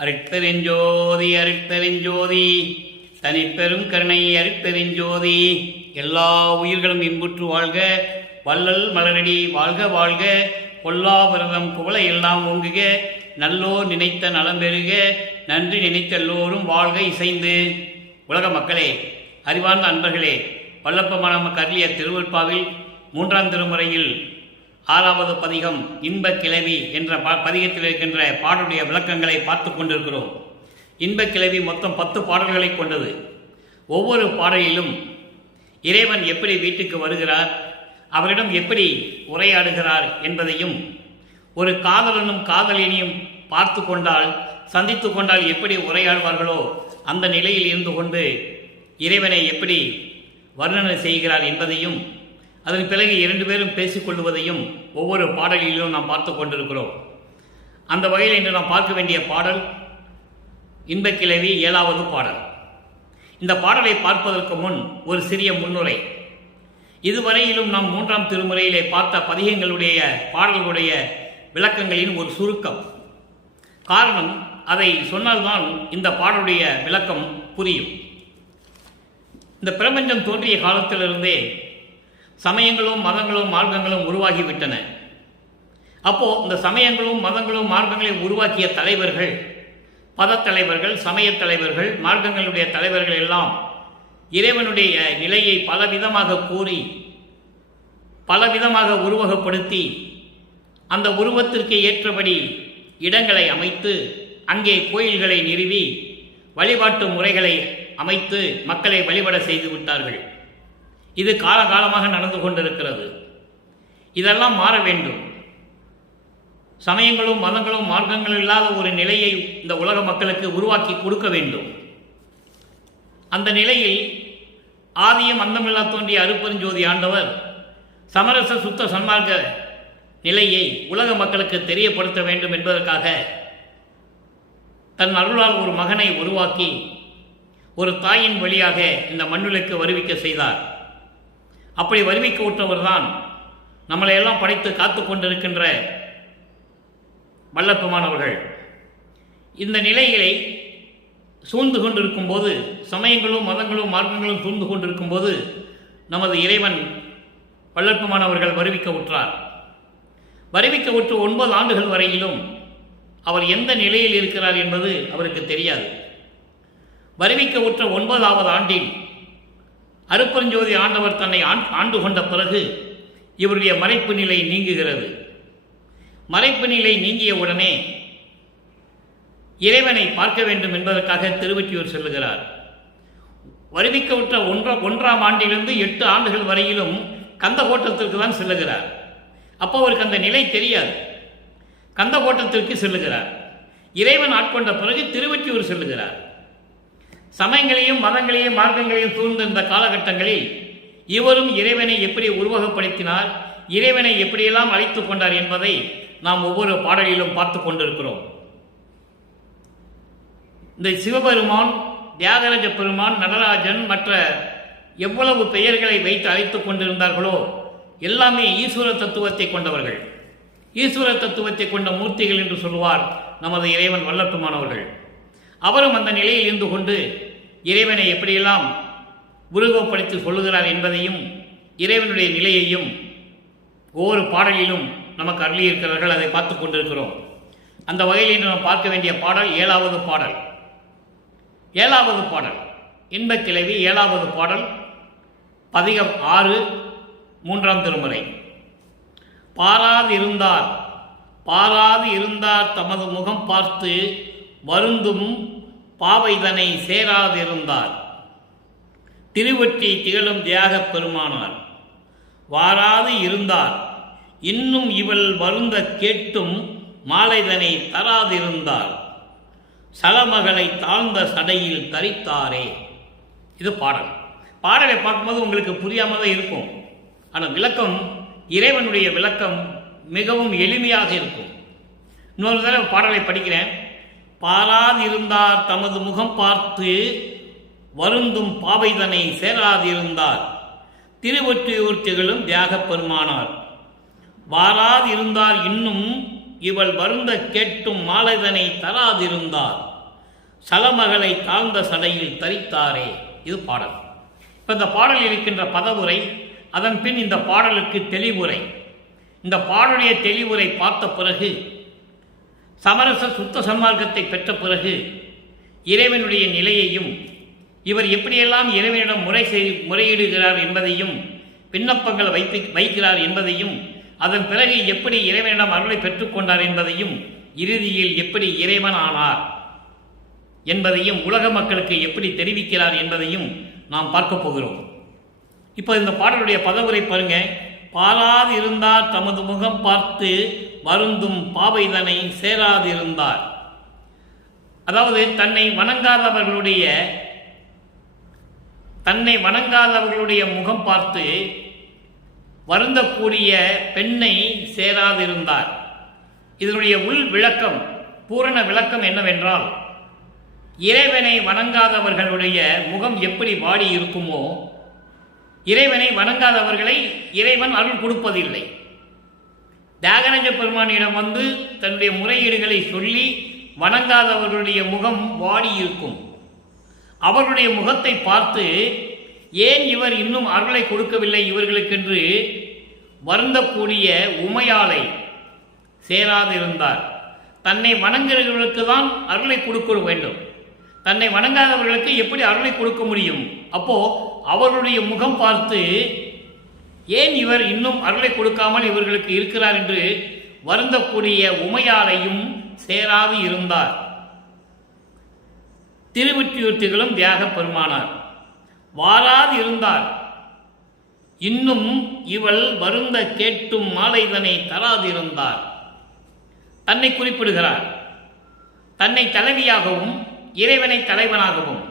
அருட்பெருஞ்சோதி அருட்பெருஞ்சோதி தனிப்பெரும் கருணை அருட்பெருஞ்சோதி. எல்லா உயிர்களும் இன்புற்று வாழ்க, வள்ளல் மலரடி வாழ்க வாழ்க, பொல்லா விரதம் புகழ எல்லாம் ஓங்குக, நல்லோர் நினைத்த நலம் பெறுக, நன்றி நினைத்த எல்லோரும் வாழ்க இசைந்து. உலக மக்களே, அறிவார்ந்த அன்பர்களே, வல்லப்பமான கருளிய திருவருட்பாவில் 3ஆம் திருமுறையில் 6வது பதிகம் இன்பக் கிளவி என்ற பதிகத்தில் இருக்கின்ற பாடலுடைய விளக்கங்களை பார்த்து கொண்டிருக்கிறோம். இன்பக் கிளவி மொத்தம் 10 பாடல்களை கொண்டது. ஒவ்வொரு பாடலிலும் இறைவன் எப்படி வீட்டுக்கு வருகிறார், அவரிடம் எப்படி உரையாடுகிறார் என்பதையும், ஒரு காதலனும் காதலினியும் பார்த்து கொண்டால் சந்தித்து கொண்டால் எப்படி உரையாடுவார்களோ அந்த நிலையில் இருந்து கொண்டு இறைவனை எப்படி வர்ணனை செய்கிறார் என்பதையும், அதன் பிறகு 2 பேரும் பேசிக்கொள்வதையும் ஒவ்வொரு பாடலிலும் நாம் பார்த்து கொண்டிருக்கிறோம். அந்த வகையில் இன்று நாம் பார்க்க வேண்டிய பாடல் இன்பக் கிளவி 7வது பாடல். இந்த பாடலை பார்ப்பதற்கு முன் ஒரு சிறிய முன்னுரை. இதுவரையிலும் நாம் 3ஆம் திருமுறையிலே பார்த்த பதிகங்களுடைய பாடல்களுடைய விளக்கங்களின் ஒரு சுருக்கம். காரணம், அதை சொன்னால்தான் இந்த பாடலுடைய விளக்கம் புரியும். இந்த பிரபஞ்சம் தோன்றிய காலத்திலிருந்தே சமயங்களும் மதங்களும் மார்க்கங்களும் உருவாகிவிட்டன. அப்போ இந்த சமயங்களும் மதங்களும் மார்க்கங்களையும் உருவாக்கிய தலைவர்கள், பதத்தலைவர்கள், சமயத் தலைவர்கள், மார்க்கங்களுடைய தலைவர்கள் எல்லாம் இறைவனுடைய நிலையை பலவிதமாக கூறி பலவிதமாக உருவகப்படுத்தி அந்த உருவத்திற்கு ஏற்றபடி இடங்களை அமைத்து அங்கே கோயில்களை நிறுவி வழிபாட்டு முறைகளை அமைத்து மக்களை வழிபட செய்து விட்டார்கள். இது காலகாலமாக நடந்து கொண்டிருக்கிறது. இதெல்லாம் மாற வேண்டும். சமயங்களும் மதங்களும் மார்க்கங்களும் இல்லாத ஒரு நிலையை இந்த உலக மக்களுக்கு உருவாக்கி கொடுக்க வேண்டும். அந்த நிலையில் ஆதியும் அந்தமில்லா தோன்றிய அருட்பெருஞ்சோதி ஆண்டவர் சமரச சுத்த சன்மார்க்க நிலையை உலக மக்களுக்கு தெரியப்படுத்த வேண்டும் என்பதற்காக தன் அருளால் ஒரு மகனை உருவாக்கி ஒரு தாயின் வழியாக இந்த மண்ணுலக்கு வருவிக்க செய்தார். அப்படி வருவிக்க விட்டவர் தான் நம்மளை எல்லாம் படைத்து காத்து கொண்டிருக்கின்ற வல்லப்பமானவர்கள். இந்த நிலைகளை சூழ்ந்து கொண்டிருக்கும் போது, சமயங்களும் மதங்களும் மார்க்கங்களும் சூழ்ந்து கொண்டிருக்கும் போது நமது இறைவன் வல்லப்பமானவர்கள் வருவிக்க உற்றார். வருவிக்க உற்ற 9 ஆண்டுகள் வரையிலும் அவர் எந்த நிலையில் இருக்கிறார் என்பது அவருக்கு தெரியாது. வருவிக்க உற்ற 9வது ஆண்டில் அருட்பெருஞ்சோதி ஆண்டவர் தன்னை ஆண்டு கொண்ட பிறகு இவருடைய மறைப்பு நிலை நீங்குகிறது. மறைப்பு நிலை நீங்கிய உடனே இறைவனை பார்க்க வேண்டும் என்பதற்காக திருவொற்றியூர் செல்லுகிறார். வருவிக்க உற்ற 1ஆம் ஆண்டிலிருந்து 8 ஆண்டுகள் வரையிலும் கந்தகோட்டத்திற்கு தான் செல்லுகிறார். அப்போ அவருக்கு அந்த நிலை தெரியாது. கந்தகோட்டத்திற்கு செல்லுகிறார். இறைவன் ஆட்கொண்ட பிறகு திருவொற்றியூர் செல்லுகிறார். சமயங்களையும் மதங்களையும் மார்க்கங்களையும் சூழ்ந்திருந்த காலகட்டங்களில் இவரும் இறைவனை எப்படி உருவகப்படுத்தினார், இறைவனை எப்படியெல்லாம் அழைத்துக் கொண்டார் என்பதை நாம் ஒவ்வொரு பாடலிலும் பார்த்து கொண்டிருக்கிறோம். இந்த சிவபெருமான், தியாகராஜ பெருமான், நடராஜன் மற்ற எவ்வளவு பெயர்களை வைத்து அழைத்துக் கொண்டிருந்தார்களோ எல்லாமே ஈஸ்வர தத்துவத்தை கொண்டவர்கள். ஈஸ்வர தத்துவத்தை கொண்ட மூர்த்திகள் என்று சொல்லுவார் நமது இறைவன் வல்லப்பமானவர்கள். அவரும் அந்த நிலையில் இருந்து கொண்டு இறைவனை எப்படியெல்லாம் உருவப்படுத்தி சொல்லுகிறார் என்பதையும் இறைவனுடைய நிலையையும் ஒவ்வொரு பாடலிலும் நமக்கு அருளியிருக்கிறார்கள். அதை பார்த்து கொண்டிருக்கிறோம். அந்த வகையில் இன்று நாம் பார்க்க வேண்டிய பாடல் 7வது பாடல். 7வது பாடல் இன்பக் கிளவி 7வது பாடல், பதிகம் 6, 3ஆம் திருமுறை. பாராது இருந்தார் தமது முகம் பார்த்து வருந்தும் பாவைதனை சேராதிருந்தார் திருவொற்றி திகழும் தியாகப் பெருமானார். வாராது இருந்தார் இன்னும் இவள் வருந்த கேட்டும் மாலைதனை தராதிருந்தார் சலமகளை தாழ்ந்த சடையில் தரித்தாரே. இது பாடல். பாடலை பார்க்கும்போது உங்களுக்கு புரியாமல் தான் இருக்கும். ஆனால் விளக்கம், இறைவனுடைய விளக்கம் மிகவும் எளிமையாக இருக்கும். இன்னொரு தடவை பாடலை படிக்கிறேன். பாராதிருந்தார் தமது முகம் பார்த்து வருந்தும் பாவைதனை சேராதிருந்தார் திருவொற்றியூர் திகழும் தியாகப் பெருமானார். வாராதிருந்தார் இன்னும் இவள் வருந்த கேட்டும் மாலைதனை தராதிருந்தார் சலமகளை தாழ்ந்த சடையில் தரித்தாரே. இது பாடல். இப்போ இந்த பாடலில் இருக்கின்ற பதவுரை, அதன் பின் இந்த பாடலுக்கு தெளிவுரை. இந்த பாடலுடைய தெளிவுரை பார்த்த பிறகு, சமரச சுத்த சன்மார்க்கத்தை பெற்ற பிறகு, இறைவனுடைய நிலையையும் இவர் எப்படியெல்லாம் இறைவனிடம் முறையிடுகிறார் என்பதையும், விண்ணப்பங்கள் வைக்கிறார் என்பதையும், அதன் பிறகு எப்படி இறைவனிடம் அருளை பெற்றுக்கொண்டார் என்பதையும், இறுதியில் எப்படி இறைவன் ஆனார் என்பதையும், உலக மக்களுக்கு எப்படி தெரிவிக்கிறார் என்பதையும் நாம் பார்க்க போகிறோம். இப்போ இந்த பாடலுடைய பதவுரை பாருங்க. பாராதிருந்தார் தமது முகம் பார்த்து வருந்தும் பாவைதனை சேராதிருந்தார். அதாவது தன்னை வணங்காதவர்களுடைய முகம் பார்த்து வருந்தக்கூடிய பெண்ணை சேராதிருந்தார். இதனுடைய உள் விளக்கம், பூரண விளக்கம் என்னவென்றால், இறைவனை வணங்காதவர்களுடைய முகம் எப்படி வாடி இருக்குமோ, இறைவனை வணங்காதவர்களை இறைவன் அருள் கொடுப்பதில்லை. தியாகராஜ பெருமானிடம் வந்து தன்னுடைய முறையீடுகளை சொல்லி வணங்காதவர்களுடைய முகம் வாடி இருக்கும். அவர்களுடைய முகத்தை பார்த்து ஏன் இவர் இன்னும் அருளை கொடுக்கவில்லை இவர்களுக்கென்று வருந்தக்கூடிய உமையாளை சேராதிருந்தார். தன்னை வணங்குகிறவர்களுக்கு தான் அருளை கொடுக்க வேண்டும், தன்னை வணங்காதவர்களுக்கு எப்படி அருளை கொடுக்க முடியும்? அப்போ அவர்களுடைய முகம் பார்த்து ஏன் இவர் இன்னும் அருளை கொடுக்காமல் இவர்களுக்கு இருக்கிறார் என்று வருந்தக்கூடிய உமையாளையும் சேராது இருந்தார். திருவொற்றியூர்த்திகளும் தியாக பெருமானார் வாராது இருந்தார். இன்னும் இவள் வருந்த கேட்டும் மாலைதனை தராதிருந்தார். தன்னை குறிப்பிடுகிறார். தன்னை தலைவியாகவும் இறைவனை தலைவனாகவும்,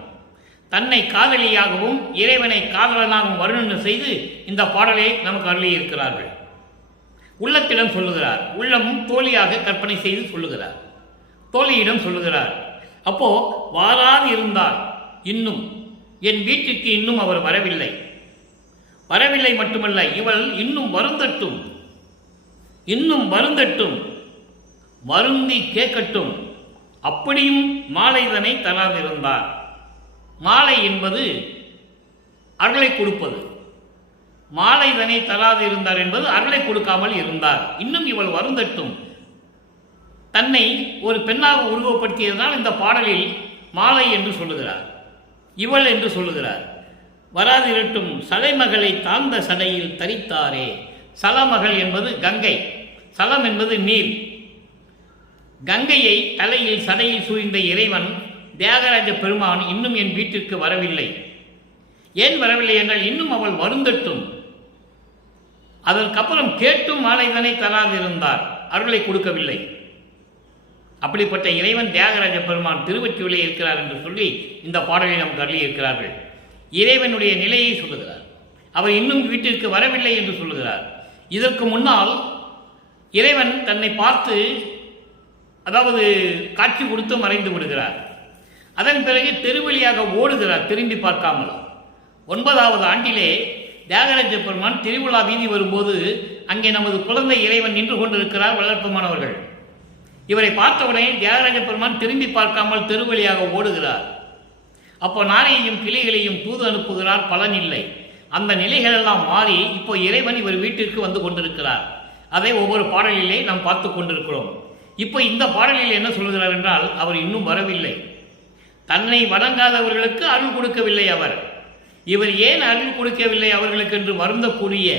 தன்னை காதலியாகவும் இறைவனை காதலனாகவும் வருணனை செய்து இந்த பாடலை நமக்கு அருளியிருக்கிறார்கள். உள்ளத்திடம் சொல்லுகிறார், உள்ளம் தோழியாக கற்பனை செய்து சொல்லுகிறார், தோழியிடம் சொல்லுகிறார். அப்போ வாராது இருந்தார். இன்னும் என் வீட்டிற்கு இன்னும் அவர் வரவில்லை, வரவில்லை மட்டுமல்ல, இவள் இன்னும் வருந்தட்டும், இன்னும் வருந்தட்டும், வருந்தி கேட்கட்டும், அப்படியும் மாலைதனை தராதிருந்தார். மாலை என்பது அருளை கொடுப்பது, மாலைதனை தராதிருந்தார் என்பது அருளை கொடுக்காமல் இருந்தார். இன்னும் இவள் வருந்தட்டும். தன்னை ஒரு பெண்ணாக உருவப்படுத்தியதனால் இந்த பாடலில் மாலை என்று சொல்லுகிறார், இவள் என்று சொல்லுகிறார். வராதிரட்டும் சலைமகளை தாழ்ந்த சடையில் தரித்தாரே. சலமகள் என்பது கங்கை, சலம் என்பது நீர். கங்கையை தலையில் சடையில் சூழ்ந்த இறைவன் தியாகராஜ பெருமான் இன்னும் என் வீட்டிற்கு வரவில்லை. ஏன் வரவில்லை என்றால், இன்னும் அவள் வருந்தட்டும். அதற்கப்புறம் கேட்டும் மாலைதனை தராதிருந்தார், அருளை கொடுக்கவில்லை. அப்படிப்பட்ட இறைவன் தியாகராஜ பெருமான் திருவொற்றியூரிலே இருக்கிறார் என்று சொல்லி இந்த பாடலை நமக்கு அருளியிருக்கிறார்கள். இறைவனுடைய நிலையை சொல்லுகிறார். அவர் இன்னும் வீட்டிற்கு வரவில்லை என்று சொல்லுகிறார். இதற்கு முன்னால் இறைவன் தன்னை பார்த்து, அதாவது காட்சி கொடுத்து மறைந்து விடுகிறார். அதன் பிறகு தெருவழியாக ஓடுகிறார், திரும்பி பார்க்காமல். 9வது ஆண்டிலே தியாகராஜ பெருமான் திருவிழா வீதி வரும்போது அங்கே நமது குழந்தை இறைவன் நின்று கொண்டிருக்கிறார், வளர்ப்புமானவர்கள். இவரை பார்த்தவுடனே தியாகராஜ பெருமான் திரும்பி பார்க்காமல் தெருவழியாக ஓடுகிறார். அப்போ நாரையையும் கிளிகளையும் தூது அனுப்புகிறார், பலன் இல்லை. அந்த நிலைகளெல்லாம் மாறி இப்போ இறைவன் இவர் வீட்டிற்கு வந்து கொண்டிருக்கிறார். அதை ஒவ்வொரு பாடலிலே நாம் பார்த்து கொண்டிருக்கிறோம். இப்போ இந்த பாடலில் என்ன சொல்கிறார் என்றால், அவர் இன்னும் வரவில்லை. தன்னை வணங்காதவர்களுக்கு அருள் கொடுக்கவில்லை அவர். இவர் ஏன் அருள் கொடுக்கவில்லை அவர்களுக்கு என்று வருந்தக்கூடிய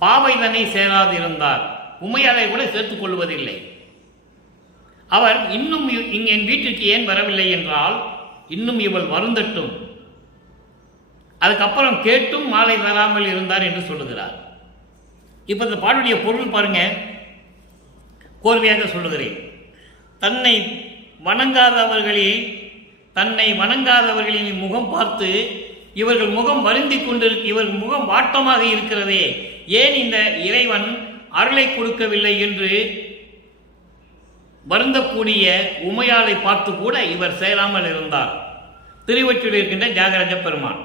பாவை தன்னை சேராதிருந்தார். உமையாளை கூட சேர்த்துக் கொள்வதில்லை. அவர் இன்னும் என் வீட்டிற்கு ஏன் வரவில்லை என்றால், இன்னும் இவள் வருந்தட்டும், அதுக்கப்புறம் கேட்டும் மாலை வராமல் இருந்தார் என்று சொல்லுகிறார். இப்போ இந்த பாடலுடைய பொருள் பாருங்க, கோர்வையாக சொல்லுகிறேன். தன்னை வணங்காதவர்களின் முகம் பார்த்து இவர்கள் முகம் வருந்தி இவர்கள் முகம் வாட்டமாக இருக்கிறதே, ஏன் இந்த இறைவன் அருளை கொடுக்கவில்லை என்று வருந்தக்கூடிய உமையாளை பார்த்து கூட இவர் சேராமல் இருந்தார். திருவொற்றியூரில் இருக்கின்ற தியாகராஜ பெருமான்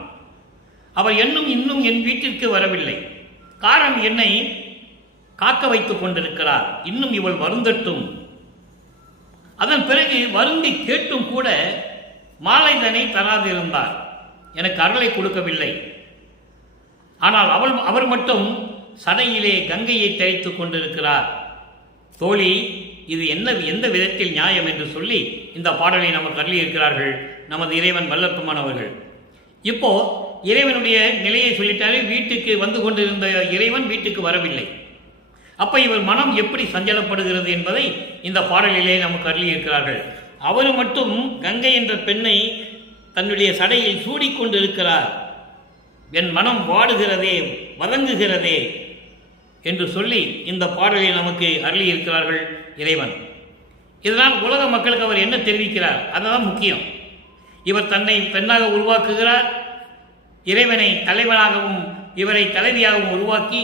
அவர் இன்னும் என் வீட்டிற்கு வரவில்லை. காரணம் என்னை காக்க வைத்துக் கொண்டிருக்கிறார். இன்னும் இவள் வருந்தட்டும். அதன் பிறகு வருந்தி கேட்டும் கூட மாலைதனை தராதிருந்தார். எனக்கு அருளை கொடுக்கவில்லை. ஆனால் அவர் மட்டும் சடையிலே கங்கையை தரித்துக் கொண்டிருக்கிறார். தோழி, இது எந்த விதத்தில் நியாயம் என்று சொல்லி இந்த பாடலை நமக்கு அருளியிருக்கிறார்கள் நமது இறைவன் வல்லப்பெருமான் அவர்கள். இப்போ இறைவனுடைய நிலையை சொல்லிட்டாரு. வீட்டுக்கு வந்து கொண்டிருந்த இறைவன் வீட்டுக்கு வரவில்லை. அப்ப இவர் மனம் எப்படி சஞ்சலப்படுகிறது என்பதை இந்த பாடலிலே நமக்கு அருளியிருக்கிறார்கள். அவர் மட்டும் கங்கை என்ற பெண்ணை தன்னுடைய சடையில் சூடிக்கொண்டு இருக்கிறார். என் மனம் வாடுகிறதே, வதங்குகிறதே என்று சொல்லி இந்த பாடலை நமக்கு அருளியிருக்கிறார்கள் இறைவன். இதனால் உலக மக்களுக்கு அவர் என்ன தெரிவிக்கிறார், அதுதான் முக்கியம். இவர் தன்னை பெண்ணாக உருவாக்குகிறார். இறைவனை தலைவனாகவும் இவரை தலைவியாகவும் உருவாக்கி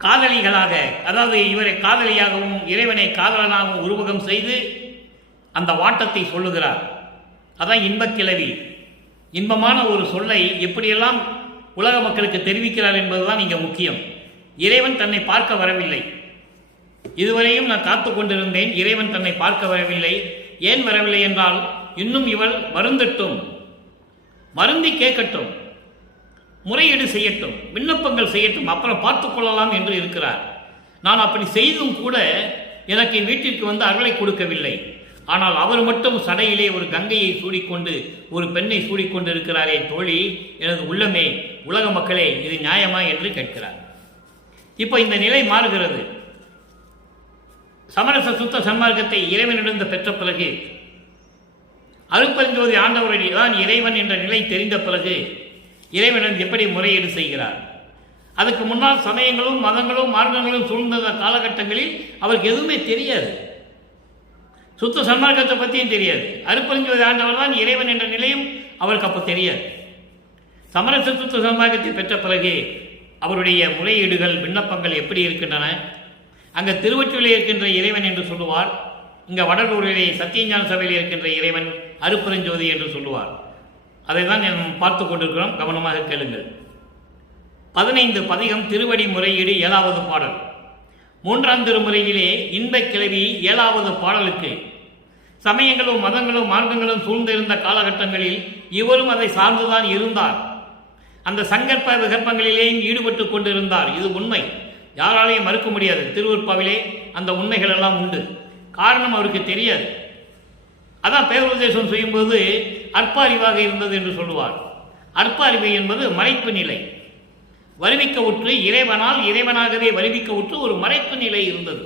காதலிகளாக, அதாவது இவரை காதலியாகவும் இறைவனை காதலனாகவும் உருவகம் செய்து அந்த வாட்டத்தை சொல்லுகிறார். அதான் இன்பக்கிழவி. இன்பமான ஒரு சொல்லை எப்படியெல்லாம் உலக மக்களுக்கு தெரிவிக்கிறார் என்பதுதான் இங்கே முக்கியம். இறைவன் தன்னை பார்க்க வரவில்லை. இதுவரையும் நான் காத்து கொண்டிருந்தேன். இறைவன் தன்னை பார்க்க வரவில்லை. ஏன் வரவில்லை என்றால், இன்னும் இவள் வருந்தட்டும், வருந்தி கேட்கட்டும், முறையீடு செய்யட்டும், விண்ணப்பங்கள் செய்யட்டும், அப்புறம் பார்த்துக் கொள்ளலாம் என்று இருக்கிறார். நான் அப்படி செய்தும் கூட எனக்கு வீட்டிற்கு வந்து அருளை கொடுக்கவில்லை. ஆனால் அவர் மட்டும் சடையிலே ஒரு கங்கையை சூடிக்கொண்டு, ஒரு பெண்ணை சூடிக்கொண்டு இருக்கிறாரே தோழி, எனது உள்ளமே, உலக மக்களே, இது நியாயமா என்று கேட்கிறார். இப்போ இந்த நிலை மாறுகிறது. சமரச சுத்த சன்மார்க்கத்தை இறைவனிடம் பெற்ற பிறகு, அருட்பெருஞ்சோதி ஆண்டவருடைய தான் இறைவன் என்ற நிலை தெரிந்த பிறகு இறைவனிடம் எப்படி முறையீடு செய்கிறார்? அதுக்கு முன்னால் சமயங்களும் மதங்களும் மார்க்கங்களும் சூழ்ந்த காலகட்டங்களில் அவருக்கு எதுவுமே தெரியாது. சுத்த சன்மார்க்கத்தை பற்றியும் தெரியாது. அருட்பெருஞ்சோதி ஆண்டவர் தான் இறைவன் என்ற நிலையும் அவருக்கு அப்போ தெரியாது. சமரச சுத்த சன்மார்க்கத்தை பெற்ற பிறகு அவருடைய முறையீடுகள், விண்ணப்பங்கள் எப்படி இருக்கின்றன? அங்கே திருவொற்றிலே இருக்கின்ற இறைவன் என்று சொல்லுவார். இங்கே வடலூரிலே சத்தியஞான சபையில் இருக்கின்ற இறைவன் அருட்பெருஞ்சோதி என்று சொல்லுவார். அதை தான் நாம் பார்த்து கொண்டிருக்கிறோம். கவனமாக கேளுங்கள். 15 பதிகம் திருவடி முறையீடு 7வது பாடல். 3ஆம் திருமுறையிலே இன்பக் கிழவி 7வது பாடலுக்கு சமயங்களும் மதங்களும் மார்க்கங்களும் சூழ்ந்திருந்த காலகட்டங்களில் இவரும் அதை சார்ந்துதான் இருந்தார். அந்த சங்கற்ப விகற்பங்களிலேயும் ஈடுபட்டு கொண்டிருந்தார். இது உண்மை, யாராலையும் மறுக்க முடியாது. திருவருட்பாவிலே அந்த உண்மைகள் எல்லாம் உண்டு. காரணம் அவருக்கு தெரியாது. அதான் பேருபதேசம் செய்யும்போது அற்ப அறிவாக இருந்தது என்று சொல்லுவார். அற்ப அறிவு என்பது மறைப்பு நிலை. வருவிக்க உற்று இறைவனால் இறைவனாகவே வருவிக்க உற்று ஒரு மறைப்பு நிலை இருந்தது.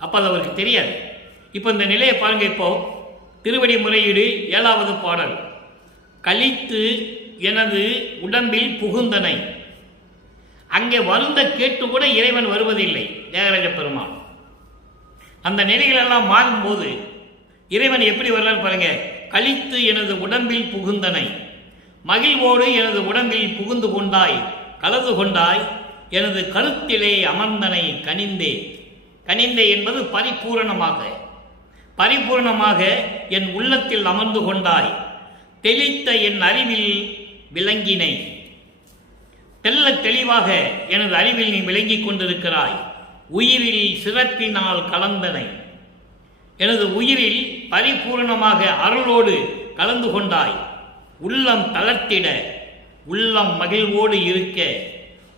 அப்போ அது அவருக்கு தெரியாது. இப்போ இந்த நிலையை பாருங்க. இப்போ திருவடி முறையீடு 7வது பாடல். கழித்து எனது உடம்பில் புகுந்தனை. அங்கே வருந்த கேட்டு கூட இறைவன் வருவதில்லை தியாகராஜ பெருமான். அந்த நிலைகளெல்லாம் மாறும்போது இறைவன் எப்படி வர்றார் பாருங்க. கழித்து எனது உடம்பில் புகுந்தனை, மகிழ்வோடு எனது உடம்பில் புகுந்து கொண்டாய், கலந்து கொண்டாய், எனது கருத்திலே அமர்ந்தனை கனிந்தே. கனிந்தே என்பது பரிபூரணமாக, பரிபூரணமாக என் உள்ளத்தில் அமர்ந்து கொண்டாய், தெளித்த என் அறிவில் விளங்கினை. தெல்ல தெளிவாக எனது அறிவில் நீ விளங்கிக் கொண்டிருக்கிறாய். உயிரில் சிறப்பினால் கலந்தனை. எனது உயிரில் பரிபூரணமாக அருளோடு கலந்து கொண்டாய். உள்ளம் தளர்த்திட, உள்ளம் மகிழ்வோடு இருக்க,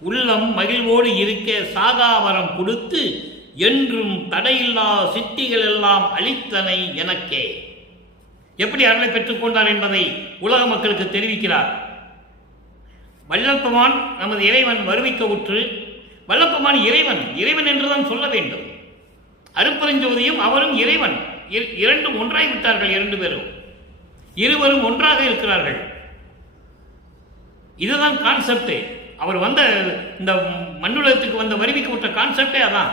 உள்ளம் மகிழ்வோடு இருக்க சாகாவரம் கொடுத்து என்றும் தடையில்லா சித்திகள் எல்லாம் அளித்தனை எனக்கே. எப்படி அருளை பெற்றுக்கொண்டார் என்பதை உலக மக்களுக்கு தெரிவிக்கிறார். வல்லப்பெருமான் நமது இறைவன் வருவிக்க உற்று, வல்லப்பெருமான் இறைவன், இறைவன் என்றுதான் சொல்ல வேண்டும். அருட்பெருஞ்சோதியும் அவரும் இறைவன், இரண்டும் ஒன்றாய் விட்டார்கள். 2 பேரும், இருவரும் ஒன்றாக இருக்கிறார்கள். இதுதான் கான்செப்ட். அவர் வந்த இந்த மண்ணுலகத்துக்கு வந்த வருவிக்க விட்ட கான்செப்டே அதான்.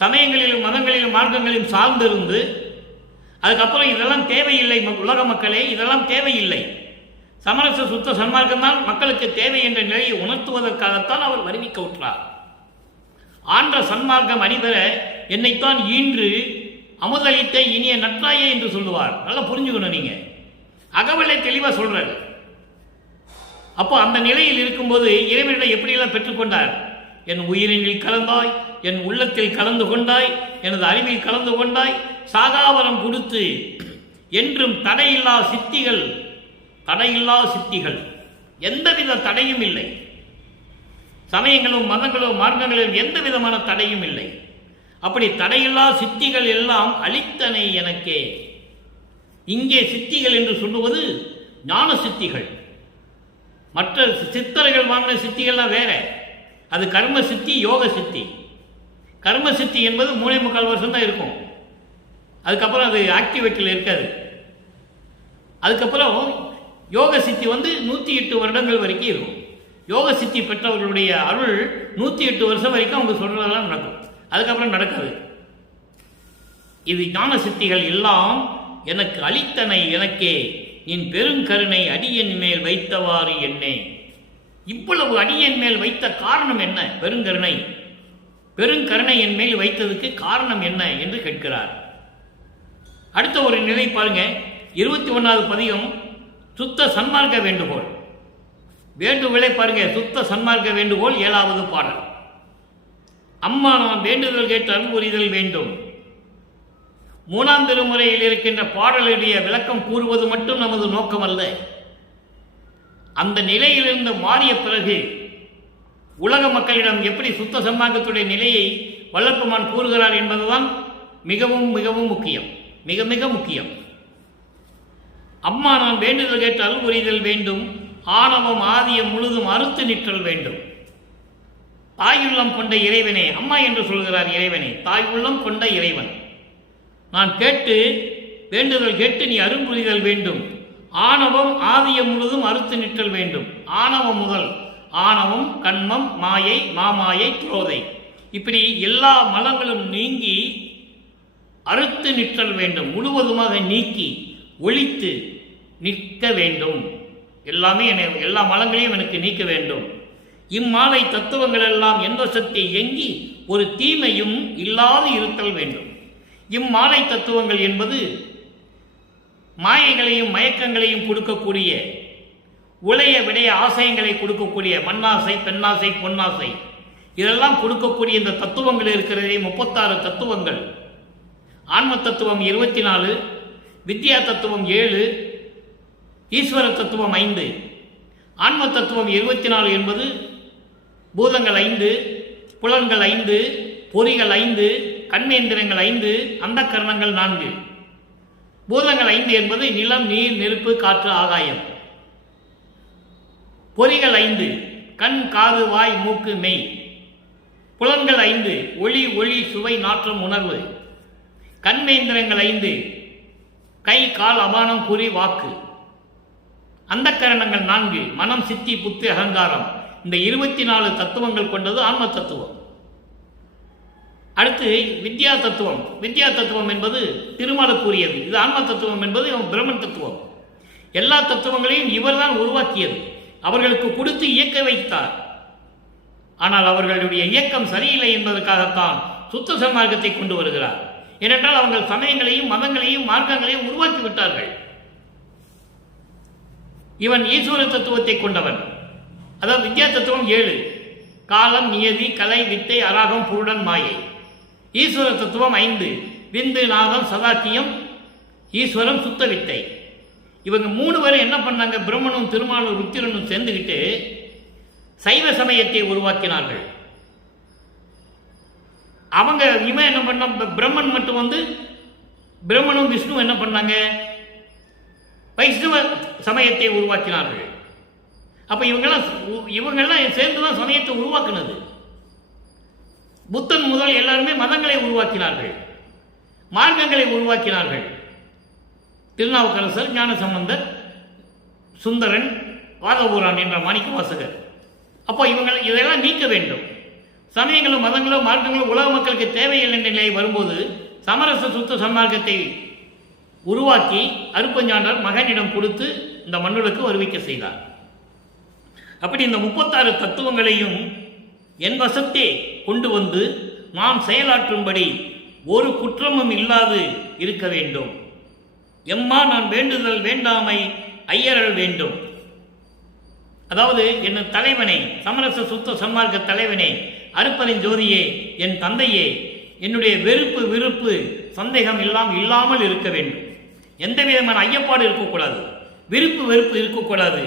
சமயங்களிலும் மதங்களிலும் மார்க்கங்களிலும் சார்ந்திருந்து அதுக்கப்புறம் இதெல்லாம் தேவையில்லை உலக மக்களே, இதெல்லாம் தேவையில்லை. சமரச சுத்த சன்மார்க்கம் தான் மக்களுக்கு தேவை என்ற நிலையை உணர்த்துவதற்காகத்தான் அவர் வருவிக்க விட்டார். ஆன்ற சன்மார்க்கம் அணிபெற என்னைத்தான் ஈன்று அமுதளித்த இனிய நற்றாயே என்று சொல்லுவார். நல்லா புரிஞ்சுக்கணும். நீங்க அகவலை தெளிவாக சொல்றாரு. அப்போ அந்த நிலையில் இருக்கும்போது இறைவனிடம் எப்படியெல்லாம் பெற்றுக்கொண்டார்? என் உயிரினில் கலந்தாய், என் உள்ளத்தில் கலந்து கொண்டாய், எனது அறிவில் கலந்து கொண்டாய், சாகாவரம் கொடுத்து என்றும் தடையில்லா சித்திகள், தடையில்லா சித்திகள், எந்தவித தடையும் இல்லை. சமயங்களும் மதங்களும் மார்க்கங்களிலும் எந்த விதமான தடையும் இல்லை. அப்படி தடையில்லா சித்திகள் எல்லாம் அளித்தனை எனக்கே. இங்கே சித்திகள் என்று சொல்லுவது ஞான சித்திகள். மற்ற சித்தர்கள் வாங்கின சித்திகள்லாம் வேற. அது கர்ம சித்தி, யோக சித்தி. கர்ம சித்தி என்பது 3.25 வருஷம் தான் இருக்கும். அதுக்கப்புறம் அது ஆக்டிவேட்டில் இருக்காது. அதுக்கப்புறம் யோக சித்தி 108 வருடங்கள் வரைக்கும் இருக்கும். யோக சித்தி பெற்றவர்களுடைய அருள் 108 வருஷம் வரைக்கும் அவங்க சொல்றதெல்லாம் நடக்கும். அதுக்கப்புறம் நடக்காது. இது ஞான சித்திகள் எல்லாம் எனக்கு அளித்தனை எனக்கே, நின் பெருங்கருணை அடியன் மேல் வைத்தவாறு என்னே. இவ்வளவு அடியன் மேல் வைத்த காரணம் என்ன? பெருங்கருணை. பெருங்கருணை என் மேல் வைத்ததுக்கு காரணம் என்ன என்று கேட்கிறார். அடுத்த ஒரு நிலை பாருங்க. 21வது பதிகம் சுத்த சன்மார்க்க வேண்டுகோள். வேண்டுகோளை பாருங்க. சுத்த சன்மார்க்க வேண்டுகோள் 7வது பாடல். அம்மா நான் வேண்டுதல் கேட்டு அருள் புரிதல் வேண்டும். 3ஆம் திருமுறையில் இருக்கின்ற பாடலுடைய விளக்கம் கூறுவது மட்டும் நமது நோக்கம் அல்ல. அந்த நிலையிலிருந்து மாறிய பிறகு உலக மக்களிடம் எப்படி சுத்த சன்மார்க்கத்துடைய நிலையை வல்லற்பெருமான் கூறுகிறார் என்பதுதான் மிகவும் மிகவும் முக்கியம். மிக மிக முக்கியம். அம்மா நான் வேண்டுதல் கேட்டு அருள் புரிதல் வேண்டும். ஆணவம் ஆதியம் முழுதும் அறுத்து நிற்றல் வேண்டும். தாயுள்ளம் கொண்ட இறைவனே, அம்மா என்று சொல்கிறார் இறைவனே, தாய் உள்ளம் கொண்ட இறைவன், நான் கேட்டு வேண்டுதல் கேட்டு நீ அருள் புரிதல் வேண்டும். ஆணவம் ஆதியம் முழுதும் அறுத்து நிற்றல் வேண்டும். ஆணவம் முதல் ஆணவம், கண்மம், மாயை, மாமாயை, குரோதை, இப்படி எல்லா மலங்களும் நீங்கி அறுத்து நிற்றல் வேண்டும். முழுவதுமாக நீக்கி ஒழித்து நிற்க வேண்டும். எல்லாமே எல்லா மலங்களையும் எனக்கு நீக்க வேண்டும். இம்மாலை தத்துவங்கள் எல்லாம் எந்த சக்தி எங்கி ஒரு தீமையும் இல்லாது இருத்தல் வேண்டும். இம்மாலை தத்துவங்கள் என்பது மாயைகளையும் மயக்கங்களையும் கொடுக்கக்கூடிய, உளைய விடைய ஆசையங்களை கொடுக்கக்கூடிய, மண்ணாசை, பெண்ணாசை, பொன்னாசை, இதெல்லாம் கொடுக்கக்கூடிய இந்த தத்துவங்கள் இருக்கிறதே 36 தத்துவங்கள். ஆன்ம தத்துவம் 24, வித்யா தத்துவம் 7, ஈஸ்வர தத்துவம் 5. ஆன்ம தத்துவம் 24 என்பது பூதங்கள் 5, புலன்கள் 5, பொறிகள் 5, கண்மேந்திரங்கள் 5, அந்த கரணங்கள் 4. பூதங்கள் 5 என்பது நிலம், நீர், நெருப்பு, காற்று, ஆகாயம். பொறிகள் 5, கண், காது, வாய், மூக்கு, மெய். புலன்கள் 5, ஒளி, ஒளி, சுவை, நாற்றம், உணர்வு. கண்மேந்திரங்கள் 5, கை, கால், அபானம், குறி, வாக்கு. அந்த கரணங்கள் 4, மனம், சித்தி, புத்தி, அகங்காரம். இந்த 24 தத்துவங்கள் கொண்டது ஆன்ம தத்துவம். அடுத்து வித்யா தத்துவம். வித்யா தத்துவம் என்பது திருமாலுக்குரியது. இது ஆன்ம தத்துவம் என்பது பிரம்மன் தத்துவம். எல்லா தத்துவங்களையும் இவர்தான் உருவாக்கியது. அவர்களுக்கு கொடுத்து இயக்க வைத்தார். ஆனால் அவர்களுடைய இயக்கம் சரியில்லை என்பதற்காகத்தான் சுத்த சன்மார்க்கத்தை கொண்டு வருகிறார். ஏனென்றால் அவர்கள் சமயங்களையும் மதங்களையும் மார்க்கங்களையும் உருவாக்கி விட்டார்கள். இவன் ஈஸ்வர தத்துவத்தை கொண்டவன். அதாவது வித்யா தத்துவம் 7, காலம், நியதி, கலை, வித்தை, அராகம், புருடன், மாயை. ஈஸ்வர தத்துவம் 5, விந்து, நாதம், சதாக்கியம், ஈஸ்வரம், சுத்த வித்தை. இவங்க 3 பேரும் என்ன பண்ணாங்க? பிரம்மனும் திருமாலும் ருத்திரனும் சேர்ந்துக்கிட்டு சைவ சமயத்தை உருவாக்கினார்கள். அவங்க இவன் என்ன பண்ண, பிரம்மன் மட்டும் பிரம்மனும் விஷ்ணு என்ன பண்ணாங்க? வைஷ்ணவ சமயத்தை உருவாக்கினார்கள். அப்ப இவங்கெல்லாம் சேர்ந்துதான் சமயத்தை உருவாக்குனது. புத்தன் முதல் எல்லாருமே மதங்களை உருவாக்கினார்கள், மார்க்கங்களை உருவாக்கினார்கள். திருநாவுக்கரசர், ஞானசம்பந்தர், சுந்தரன், வாதபுரான் என்ற மாணிக்க வாசகர். அப்போ இதெல்லாம் நீக்க வேண்டும். சமயங்களும் மதங்களும் மார்க்கங்களும் உலக மக்களுக்கு தேவையில்லை என்ற நிலை வரும்போது சமரச சுத்த சன்மார்க்கத்தை உருவாக்கி அருப்பஞ்சாண்டர் மகனிடம் கொடுத்து இந்த மண்ணுக்கு வருவிக்க செய்தார். அப்படி இந்த 36 தத்துவங்களையும் என் வசத்தே கொண்டு வந்து நாம் செயலாற்றும்படி ஒரு குற்றமும் இல்லாது இருக்க வேண்டும். எம்மா நான் வேண்டுதல் வேண்டாமை ஐயரல் வேண்டும். அதாவது என் தலைவனே, சமரச சுத்த சன்மார்க்க தலைவனே, அருட்பெருஞ்சோதியே, என் தந்தையே, என்னுடைய வெறுப்பு விருப்பு சந்தேகம் எல்லாம் இல்லாமல் இருக்க வேண்டும். எந்த விதமான ஐயப்பாடு இருக்கக்கூடாது, விருப்பு வெறுப்பு இருக்கக்கூடாது.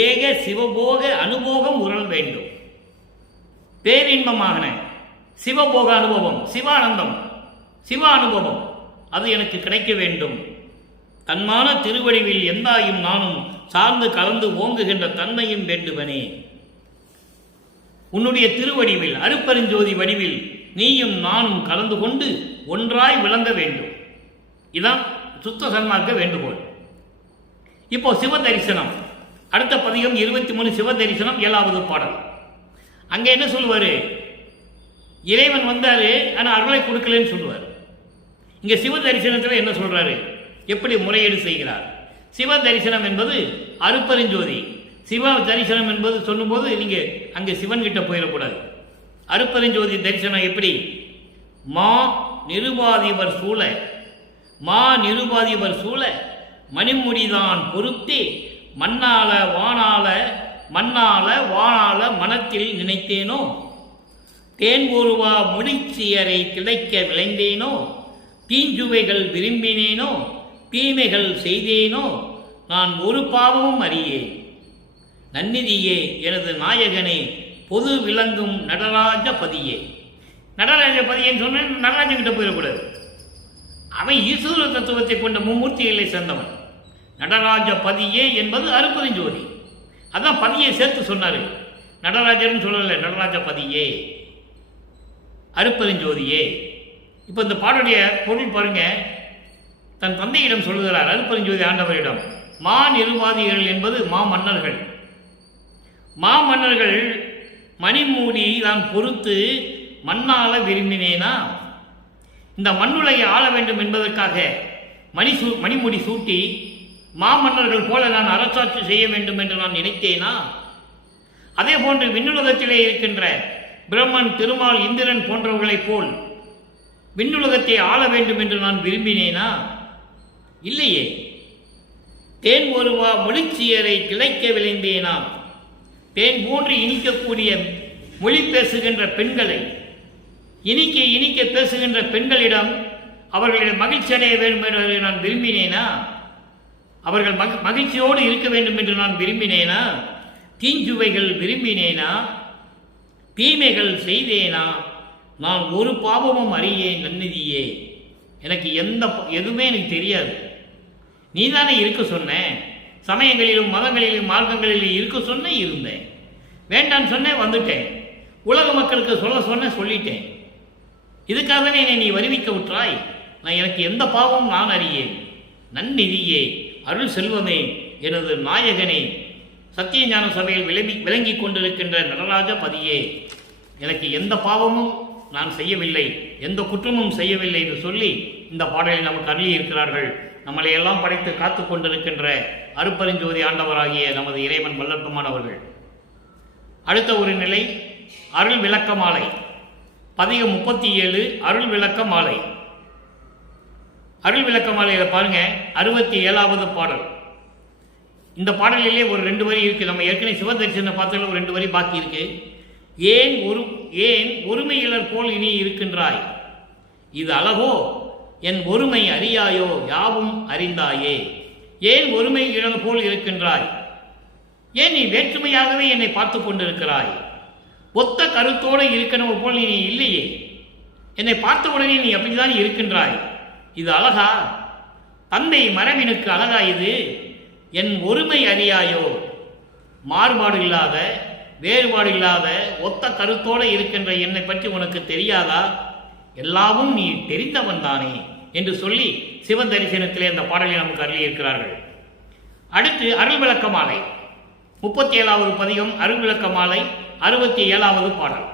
ஏக சிவபோக அனுபோகம் உரல் வேண்டும். பேரின்பமான சிவபோக அனுபவம், சிவானந்தம், சிவ அனுபவம் அது எனக்கு கிடைக்க வேண்டும். தன்மான திருவடிவில் எந்தாயும் நானும் சார்ந்து கலந்து ஓங்குகின்ற தன்மையும் வேண்டுவனே. உன்னுடைய திருவடிவில், அருட்பெருஞ்சோதி வடிவில் நீயும் நானும் கலந்து கொண்டு ஒன்றாய் விளங்க வேண்டும். இதான் சுத்த சன்மார்க்க வேண்டுகோள். இப்போ சிவ தரிசனம், அடுத்த பதிகம் 23 சிவ தரிசனம் 7வது பாடல். அங்கே என்ன சொல்லுவாரு? இறைவன் வந்தாரு, ஆனால் அருளை கொடுக்கலன்னு சொல்லுவார். இங்கே சிவ தரிசனத்தில் என்ன சொல்றாரு? எப்படி முறையீடு செய்கிறார்? சிவ தரிசனம் என்பது அருட்பெருஞ்சோதி. சிவ தரிசனம் என்பது சொல்லும்போது நீங்க அங்கே சிவன் கிட்ட போயிடக்கூடாது. அருட்பெருஞ்சோதி தரிசனம் எப்படி? மா நிருபாதிபர் சூழ, மா நிருபாதிபர் சூழ மணிமுடிதான் பொருத்தி மண்ணால வானால, மண்ணால வானால மனத்தில் நினைத்தேனோ, தேன் ஒருவா முடிச்சியரை திளைக்க விளைந்தேனோ, தீஞ்சுவைகள் விரும்பினேனோ, தீமைகள் செய்தேனோ, நான் ஒரு பாவமும் அறியேன். நன்னிதியே, எனது நாயகனே, பொது விளங்கும் நடராஜ பதியே. நடராஜ பதியேன்னு சொன்ன நடராஜன் கிட்ட போயிடக்கூடாது. அவன் ஈஸ்வர தத்துவத்தை கொண்ட மும்மூர்த்திகளை சேர்ந்தவன். நடராஜ பதியே என்பது அருட்பெருஞ்சோதி. அதான் பதியை சேர்த்து சொன்னாரு. நடராஜன் சொல்லல, நடராஜ பதியே, அருட்பெருஞ்சோதியே. இப்போ இந்த பாடலுடைய பொருள் பாருங்க. தன் தந்தையிடம் சொல்லுகிறார் அருட்பெருஞ்சோதி ஆண்டவரிடம். மா நிருபாதிகள் என்பது மா மன்னர்கள். மா மன்னர்கள் மணிமூடி தான் பொறுத்து மண்ணால விரும்பினேனா, இந்த மண்ணுலையை ஆள வேண்டும் என்பதற்காக மணிமுடி சூட்டி மாமன்னர்கள் போல நான் அரசாட்சி செய்ய வேண்டும் என்று நான் நினைத்தேனா? அதே போன்று விண்ணுலகத்திலே இருக்கின்ற பிரம்மன், திருமால், இந்திரன் போன்றவர்களைப் போல் விண்ணுலகத்தை ஆள வேண்டும் என்று நான் விரும்பினேனா? இல்லையே. தேன் ஒருவா மொழிச்சியரை கிளைக்க விளைந்தேனா? தேன் போன்று இனிக்கக்கூடிய மொழி பேசுகின்ற பெண்களை, இனிக்க இனிக்க பேசுகின்ற பெண்களிடம் அவர்களிடம் மகிழ்ச்சி அடைய வேண்டும் என்று நான் விரும்பினேனா? அவர்கள் மகிழ்ச்சியோடு இருக்க வேண்டும் என்று நான் விரும்பினேனா? தீஞ்சுவைகள் விரும்பினேனா? தீமைகள் செய்தேனா? நான் ஒரு பாவமும் அறியேன் நன்னிதியே. எனக்கு எதுவுமே எனக்கு தெரியாது. நீதானே இருக்க சொன்ன. சமயங்களிலும் மதங்களிலும் மார்க்கங்களிலும் இருக்க சொன்ன, இருந்தேன். வேண்டான்னு சொன்னேன், வந்துட்டேன். உலக மக்களுக்கு சொன்ன சொல்லிட்டேன். இதுக்காக தானே என்னை நீ வருவிக்க விட்டாய். நான் எனக்கு எந்த பாவமும் நான் அறியேன். நன்னிதியே, அருள் செல்வமே, எனது நாயகனே, சத்தியஞான சபையில் விளங்கி கொண்டிருக்கின்ற நடராஜ பதியே, எனக்கு எந்த பாவமும் நான் செய்யவில்லை, எந்த குற்றமும் செய்யவில்லை என்று சொல்லி இந்த பாடலை நமக்கு அருளி இருக்கிறார்கள். நம்மளை எல்லாம் படைத்து காத்து கொண்டிருக்கின்ற அருட்பெருஞ்சோதி ஆண்டவராகிய நமது இறைவன் வல்லற்பமானவர்கள். அடுத்த ஒரு நிலை அருள் விளக்க மாலை, பதிகம் 37 அருள் விளக்க மாலை. அருள் விளக்க மாலையில் பாருங்க, 67வது பாடல். இந்த பாடலிலே ஒரு 2 வரி இருக்கு. நம்ம ஏற்கனவே சிவதரிசன பார்த்ததில் ஒரு 2 வரி பாக்கி இருக்கு. ஏன் ஒருமையிலர் போல் இனி இருக்கின்றாய், இது அழகோ, என் ஒருமை அறியாயோ, யாவும் அறிந்தாயே. ஏன் ஒருமை இழந்து போல் இருக்கின்றாய்? ஏன் நீ வேற்றுமையாகவே என்னை பார்த்து கொண்டிருக்கிறாய்? ஒத்த கருத்தோடு இருக்கணும் போல் நீ இல்லையே. என்னை பார்த்த உடனே நீ அப்படிதான் இருக்கின்றாய். இது அழகா? தந்தை மரபினுக்கு அழகா இது? என் ஒருமை அறியாயோ, மாறுபாடு இல்லாத, வேறுபாடு இல்லாத, ஒத்த கருத்தோடு இருக்கின்ற என்னை பற்றி உனக்கு தெரியாதா? எல்லாமும் நீ தெரிந்தவன் தானே என்று சொல்லி சிவன் தரிசனத்திலே அந்த பாடலை நமக்கு அருளி இருக்கிறார்கள். அடுத்து அருள் விளக்க மாலை 37வது பதிகம். அருள் விளக்க மாலை 67வது பாடல்.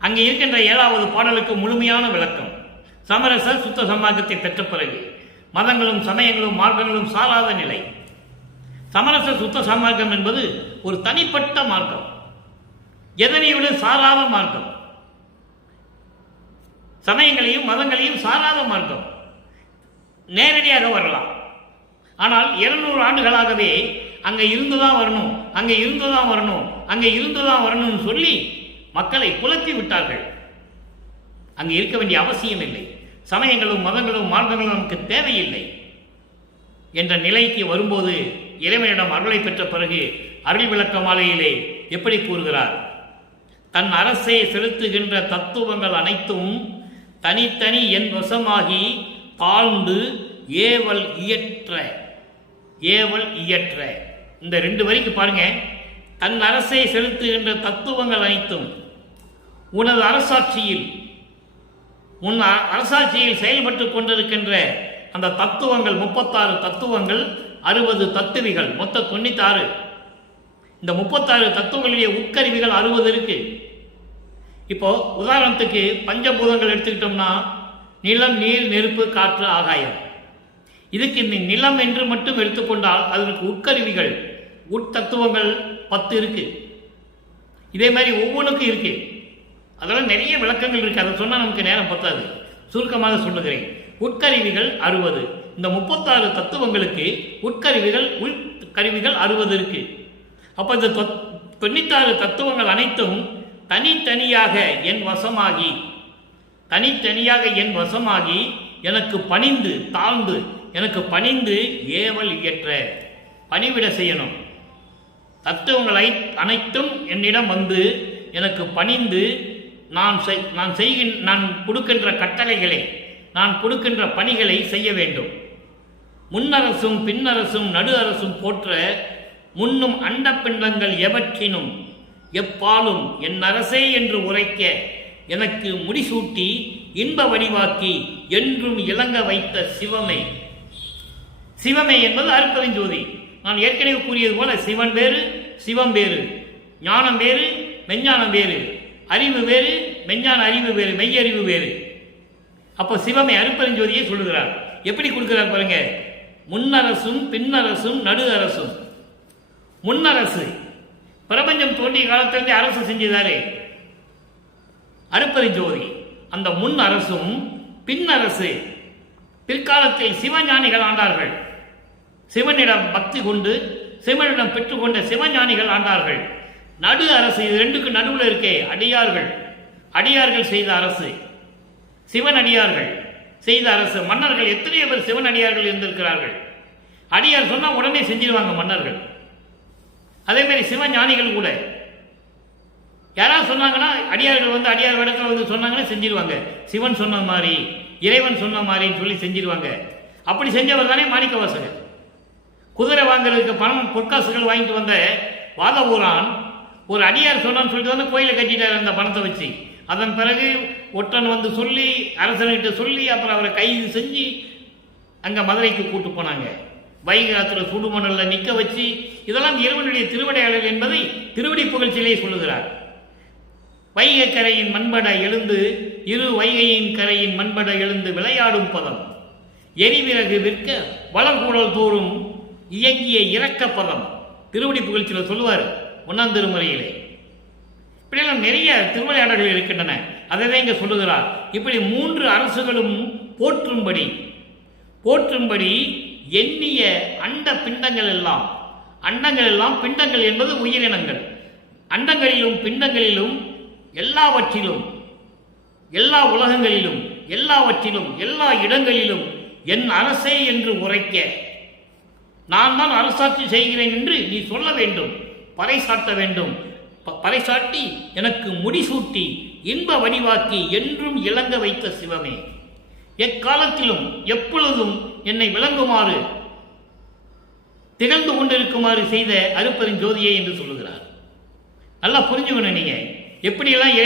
அங்கே இருக்கின்ற 7வது பாடலுக்கு முழுமையான விளக்கம். சமரச சுத்த சமாஜத்தை பெற்ற பிறகு மதங்களும் சமயங்களும் மார்க்கங்களும் சாராத நிலை. சமரச சுத்த சமார்க்கம் என்பது ஒரு தனிப்பட்ட மார்க்கம், எதனையுடைய சாராத மார்க்கம். சமயங்களையும் மதங்களையும் சாராத மார்க்கம். நேரடியாக வரலாம். ஆனால் 200 ஆண்டுகளாகவே அங்கே இருந்துதான் வரணும், அங்கே இருந்துதான் வரணும், அங்கே இருந்துதான் வரணும்னு சொல்லி மக்களை குழப்பி விட்டார்கள். அங்கு இருக்க வேண்டிய அவசியம் இல்லை. சமயங்களும் மதங்களும் மார்க்கங்களும் நமக்கு தேவையில்லை என்ற நிலைக்கு வரும்போது இறைவனிடம் அருளை பெற்ற பிறகு அருள் விளக்க மாலையிலே எப்படி கூறுகிறார்? தன் அரசே செலுத்துகின்ற தத்துவங்கள் அனைத்தும் தனித்தனி என் வசமாகி தாழ்ந்து ஏவல் இயற்ற இந்த 2 வரிக்கு பாருங்க. தன் அரசை செலுத்துகின்ற தத்துவங்கள் அனைத்தும் உனது அரசாட்சியில் செயல்பட்டு கொண்டிருக்கின்ற அந்த தத்துவங்கள் 36 தத்துவங்கள், 60 தத்துவிகள், மொத்தம் 96. இந்த 36 தத்துவங்களிலே உட்கருவிகள் 60 இருக்கு. இப்போ உதாரணத்துக்கு பஞ்சபூதங்கள் எடுத்துக்கிட்டோம்னா நிலம், நீர், நெருப்பு, காற்று, ஆகாயம். இதுக்கு இந்த நிலம் என்று மட்டும் எடுத்துக்கொண்டால் அதற்கு உட்கருவிகள் உட்தத்துவங்கள் 10 இருக்கு. இதே மாதிரி ஒவ்வொன்றுக்கும் இருக்கு. அதெல்லாம் நிறைய விளக்கங்கள் இருக்கு. அதை சொன்னால் நமக்கு நேரம் பத்தாது. சுருக்கமாக சொல்லுகிறேன். உட்கருவிகள் 60. இந்த 36 தத்துவங்களுக்கு உட்கருவிகள் 60 இருக்கு. அப்போ இந்த 96 தத்துவங்கள் அனைத்தும் தனித்தனியாக என் வசமாகி எனக்கு பணிந்து தாழ்ந்து எனக்கு பணிந்து ஏவல் இயற்ற பணிவிட செய்யணும். தத்துவங்கள் அனைத்தும் என்னிடம் வந்து எனக்கு பணிந்து நான் கொடுக்கின்ற கட்டளைகளை, நான் கொடுக்கின்ற பணிகளை செய்ய வேண்டும். முன்னரசும் பின்னரசும் நடு அரசும் போற்ற முன்னும் அண்ட பிண்டங்கள் எவற்றினும் எப்பாலும் என் அரசே என்று உரைக்க எனக்கு முடிசூட்டி இன்ப வடிவாக்கி என்றும் இளங்க வைத்த சிவமே. சிவமே என்பது அருட்பெருஞ்சோதி. நான் ஏற்கனவே கூறியது போல சிவன் வேறு, சிவம் வேறு, ஞானம் வேறு, மெஞ்ஞானம் வேறு, அறிவு வேறு, மெஞ்ஞான அறிவு வேறு, மெய்யறிவு வேறு. அப்போ சிவமே அருட்பெருஞ்சோதியை சொல்லுகிறார். எப்படி கொடுக்கிறார் பாருங்க. முன்னரசும் பின்னரசும் நடு அரசும். முன்னரசு பிரபஞ்சம் தோன்றிய காலத்திலிருந்து அரசு செஞ்சதாரே அருட்பெருஞ்சோதி. அந்த முன் அரசும் பின்னரசு பிற்காலத்தில் சிவஞானிகள் ஆண்டார்கள். சிவனிடம் பக்தி கொண்டு சிவனிடம் பெற்றுக்கொண்ட சிவஞானிகள் ஆண்டார்கள். நடு அரசு, இது 2க்கு நடுவில் இருக்கே அடியார்கள் செய்த அரசு, சிவன் அடியார்கள் செய்த அரசு. மன்னர்கள் எத்தனையோ பேர் சிவன் அடியார்கள் இருந்திருக்கிறார்கள். அடியார் சொன்னா உடனே செஞ்சிருவாங்க மன்னர்கள். அதே மாதிரி சிவஞானிகள் கூட யாராவது சொன்னாங்கன்னா அடியார்கள் வந்து அடியார் இடத்துல வந்து சொன்னாங்கன்னா செஞ்சிருவாங்க. சிவன் சொன்ன மாதிரி, இறைவன் சொன்ன மாதிரின்னு சொல்லி செஞ்சிருவாங்க. அப்படி செஞ்சவர் தானே மாணிக்கவாசகர். குதிரை வாங்குறதுக்கு பணம் பொற்காசுகள் வாங்கிட்டு வந்த வாதவூரான் ஒரு அடியார் சொன்னான்னு சொல்லிட்டு வந்து கோயிலை கட்டிட்டார் அந்த பணத்தை வச்சு. அதன் பிறகு ஒற்றன் வந்து சொல்லி அரசன்கிட்ட சொல்லி அப்புறம் அவரை கைது செஞ்சு அங்கே மதுரைக்கு கூட்டு போனாங்க. வைகை ஆற்றுல சுடுமணலில் நிற்க வச்சு, இதெல்லாம் இறைவனுடைய திருவிடையாளர் என்பதை திருவடி புகழ்ச்சியிலே சொல்லுகிறார். வைகை கரையின் மண்பட எழுந்து வைகையின் கரையின் மண்பட எழுந்து விளையாடும் பதம் எரிவிறகு விற்க வளங்கூடல் தோறும் இயங்கிய இறக்க பதம் திருவடி புகழ்ச்சியில் சொல்லுவார் 1ஆம் திருமுறையிலே. இப்படியெல்லாம் நிறைய திருவிளையாடல்கள் இருக்கின்றன. அதை தான் இங்கே சொல்லுகிறார். இப்படி 3 அரசுகளும் போற்றும்படி எண்ணிய அண்ட பிண்டங்கள் எல்லாம், அண்டங்கள் எல்லாம் பிண்டங்கள் என்பது உயிரினங்கள். அண்டங்களிலும் பிண்டங்களிலும் எல்லாவற்றிலும், எல்லா உலகங்களிலும், எல்லாவற்றிலும், எல்லா இடங்களிலும் என் அரசே என்று உரைக்க, நான் தான் அரசாட்சி செய்கிறேன் என்று நீ சொல்ல வேண்டும், பறைசாட்ட வேண்டும். பறைசாட்டி எனக்கு முடிசூட்டி இன்ப வடிவாக்கி என்றும் இளங்க வைத்த சிவமே. எக்காலத்திலும் எப்பொழுதும் என்னை விளங்குமாறு திகழ்ந்து கொண்டிருக்குமாறு செய்த அருட்பெருஞ்சோதியே என்று சொல்லுகிறார். நல்லா புரிஞ்சுக்கணும். நீங்க எப்படியெல்லாம்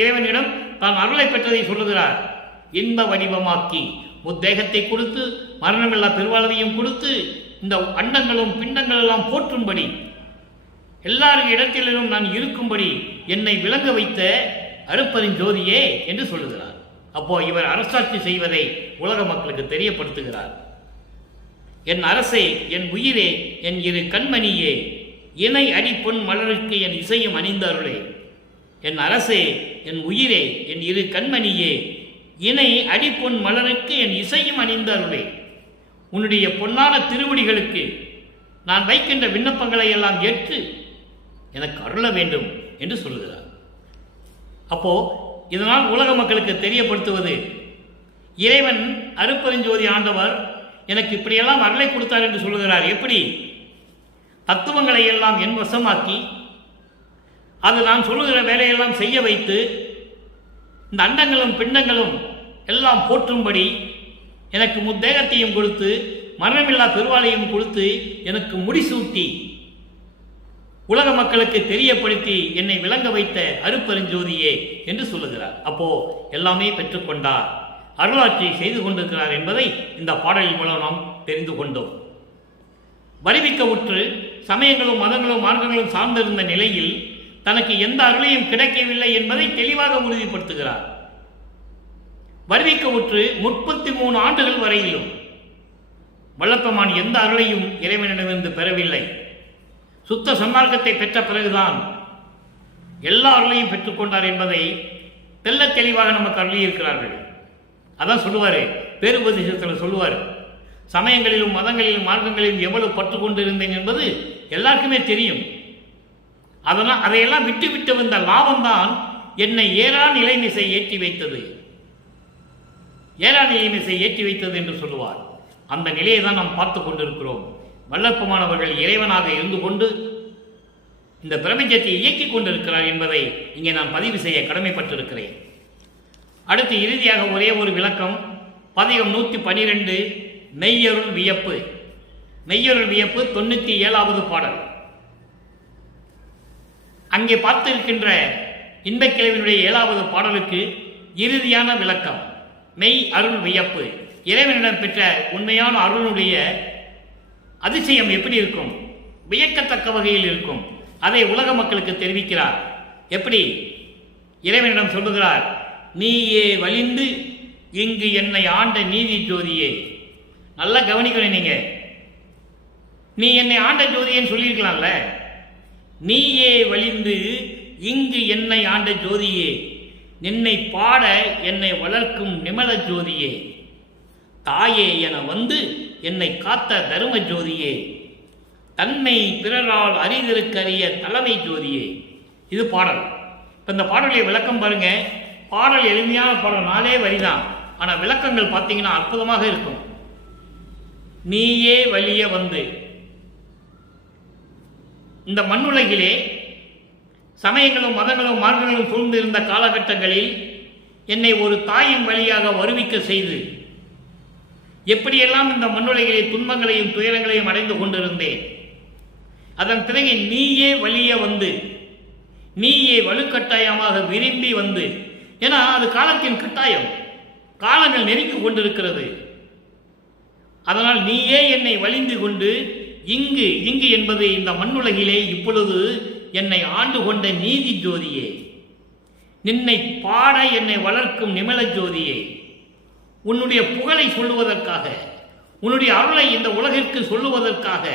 இறைவனிடம் தான் அருளை பெற்றதை சொல்லுகிறார். இன்ப வடிவமாக்கி முத்தேகத்தை கொடுத்து மரணமில்லா பெருவாழ்வையும் கொடுத்து இந்த அண்டங்களும் பிண்டங்கள் எல்லாம் போற்றும்படி, எல்லாரும் இடத்திலும் நான் இருக்கும்படி என்னை விளங்க வைத்த அருட்பெருஞ்சோதியே என்று சொல்லுகிறார். அப்போ இவர் அரசாட்சி செய்வதை உலக மக்களுக்கு தெரியப்படுத்துகிறார். என் அரசே, என் உயிரே, என் இரு கண்மணியே, இணை அடிப்பொன் மலருக்கு என் இசையும் அணிந்த அருளே. என் அரசே, என் உயிரே, என் இரு கண்மணியே, இணை அடிப்பொன் மலருக்கு என் இசையும் அணிந்த அருளே. உன்னுடைய பொன்னான திருவடிகளுக்கு நான் வைக்கின்ற விண்ணப்பங்களை எல்லாம் ஏற்று எனக்கு அருள வேண்டும் என்று சொல்லுகிறார். அப்போ இதனால் உலக மக்களுக்கு தெரியப்படுத்துவது, இறைவன் அருட்பெருஞ்சோதி ஆண்டவர் எனக்கு இப்படியெல்லாம் அருளை கொடுத்தார் என்று சொல்லுகிறார். எப்படி? தத்துவங்களை எல்லாம் என் வசமாக்கி அது நான் சொல்லுகிற வேலையெல்லாம் செய்ய வைத்து இந்த அண்டங்களும் பிண்டங்களும் எல்லாம் போற்றும்படி எனக்கு முத்தேகத்தையும் கொடுத்து மரணமில்லா பெருவாளையும் கொடுத்து எனக்கு முடிசூட்டி உலக மக்களுக்கு தெரியப்படுத்தி என்னை விளங்க வைத்த அருட்பெருஞ்சோதியே என்று சொல்லுகிறார். அப்போ எல்லாமே பெற்றுக்கொண்டார், அருளாட்சி செய்து கொண்டிருக்கிறார் என்பதை இந்த பாடலின் மூலம் நாம் தெரிந்து கொண்டோம். வருவிக்க உற்று சமயங்களும் மதங்களும் மார்க்கங்களும் சார்ந்திருந்த நிலையில் தனக்கு எந்த அருளையும் கிடைக்கவில்லை என்பதை தெளிவாக உறுதிப்படுத்துகிறார். வருவிக்க உற்று 33 ஆண்டுகள் வரையிலும் வல்லப்பெருமான் எந்த அருளையும் இறைவனிடமிருந்து பெறவில்லை. சுத்த சன்மார்க்கத்தை பெற்ற பிறகுதான் எல்லா அருளையும் பெற்றுக்கொண்டார் என்பதை தெல்ல தெளிவாக நமக்கு அருளியிருக்கிறார்கள். அதான் சொல்லுவார், பேருபதேசத்தில் சொல்லுவார், சமயங்களிலும் மதங்களிலும் மார்க்கங்களிலும் எவ்வளவு பற்று கொண்டு இருந்தேன் என்பது எல்லாருக்குமே தெரியும். அதனால் அதையெல்லாம் விட்டு விட்டு வந்த லாபம்தான் என்னை ஏறா நிலைமிசை ஏற்றி வைத்தது, ஏறா நிலைமிசை ஏற்றி வைத்தது என்று சொல்லுவார். அந்த நிலையை தான் நாம் பார்த்து கொண்டிருக்கிறோம். வல்லப்பெருமானவர்கள் இறைவனாக இருந்து கொண்டு இந்த பிரபஞ்சத்தை இயக்கிக் கொண்டிருக்கிறார் என்பதை இங்கே நான் பதிவு செய்ய கடமைப்பட்டிருக்கிறேன். அடுத்து இறுதியாக ஒரே ஒரு விளக்கம். பதிகம் 112 மெய்யருள் வியப்பு. மெய்யருள் வியப்பு 97வது பாடல். அங்கே பார்த்திருக்கின்ற இன்பக்கிழவினுடைய 7வது பாடலுக்கு இறுதியான விளக்கம். மெய் அருள் வியப்பு. இறைவனிடம் பெற்ற உண்மையான அருளுடைய அதிசயம் எப்படி இருக்கும், வியக்கத்தக்க வகையில் இருக்கும். அதை உலக மக்களுக்கு தெரிவிக்கிறார். எப்படி? இறைவனிடம் சொல்லுகிறார், நீயே வலிந்து இங்கு என்னை ஆண்ட நீதி ஜோதியே. நல்லா கவனிக்கணும். நீங்க நீ என்னை ஆண்ட ஜோதியேன்னு சொல்லியிருக்கலாம்ல. நீயே வலிந்து இங்கு என்னை ஆண்ட ஜோதியே, நின்னை பாட என்னை வளர்க்கும் நிமல ஜோதியே, தாயே என வந்து என்னை காத்த தரும ஜோதியே, தன்மை பிறரால் அறிதிருக்கரிய தலைமை ஜோதியே. இது பாடல். இப்போ இந்த பாடலுடைய விளக்கம் பாருங்க. பாடல் எளிமையான பாடல், 4 வரிதான். ஆனால் விளக்கங்கள் பார்த்தீங்கன்னா அற்புதமாக இருக்கும். நீயே வலிய வந்து, இந்த மண்ணுலகிலே சமயங்களும் மதங்களும் மார்க்கங்களும் சூழ்ந்து இருந்த காலகட்டங்களில் என்னை ஒரு தாயின் வழியாக வருவிக்க செய்து எப்படியெல்லாம் இந்த மண்ணுலகிலே துன்பங்களையும் துயரங்களையும் அடைந்து கொண்டிருந்தேன். அதன் பிறகு நீயே வலிய வந்து, நீயே வலுக்கட்டாயமாக விரும்பி வந்து, ஏன்னா அது காலத்தின் கட்டாயம், காலங்கள் நெருங்கி கொண்டிருக்கிறது. அதனால் நீயே என்னை வலிந்து கொண்டு இங்கு இங்கு என்பது இந்த மண்ணுலகிலே இப்பொழுது என்னை ஆண்டு கொண்ட நீதி ஜோதியே, நின்னை பாட என்னை வளர்க்கும் நிமல ஜோதியே, உன்னுடைய புகழை சொல்லுவதற்காக, உன்னுடைய அருளை இந்த உலகிற்கு சொல்லுவதற்காக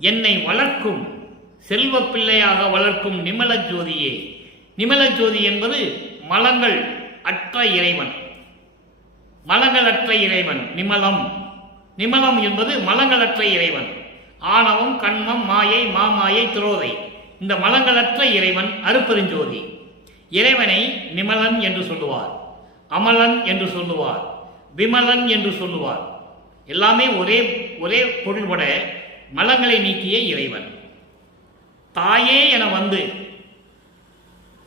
என்னை வளர்க்கும் செல்வ பிள்ளையாக வளர்க்கும் நிமல ஜோதியே. நிமல ஜோதி என்பது மலங்கள் அற்ற இறைவன், மலங்கள் அற்ற இறைவன். நிமலம், நிமலம் என்பது மலங்களற்ற இறைவன். ஆணவம், கண்மம், மாயை, மாமாயை, திரோதை, இந்த மலங்களற்ற இறைவன் அருட்பெருஞ்சோதி. இறைவனை நிமலன் என்று சொல்லுவார், அமலன் என்று சொல்லுவார், விமலன் என்று சொல்லுவார். எல்லாமே ஒரே பொருள்பட மலங்களை நீக்கிய இறைவன். தாயே என வந்து,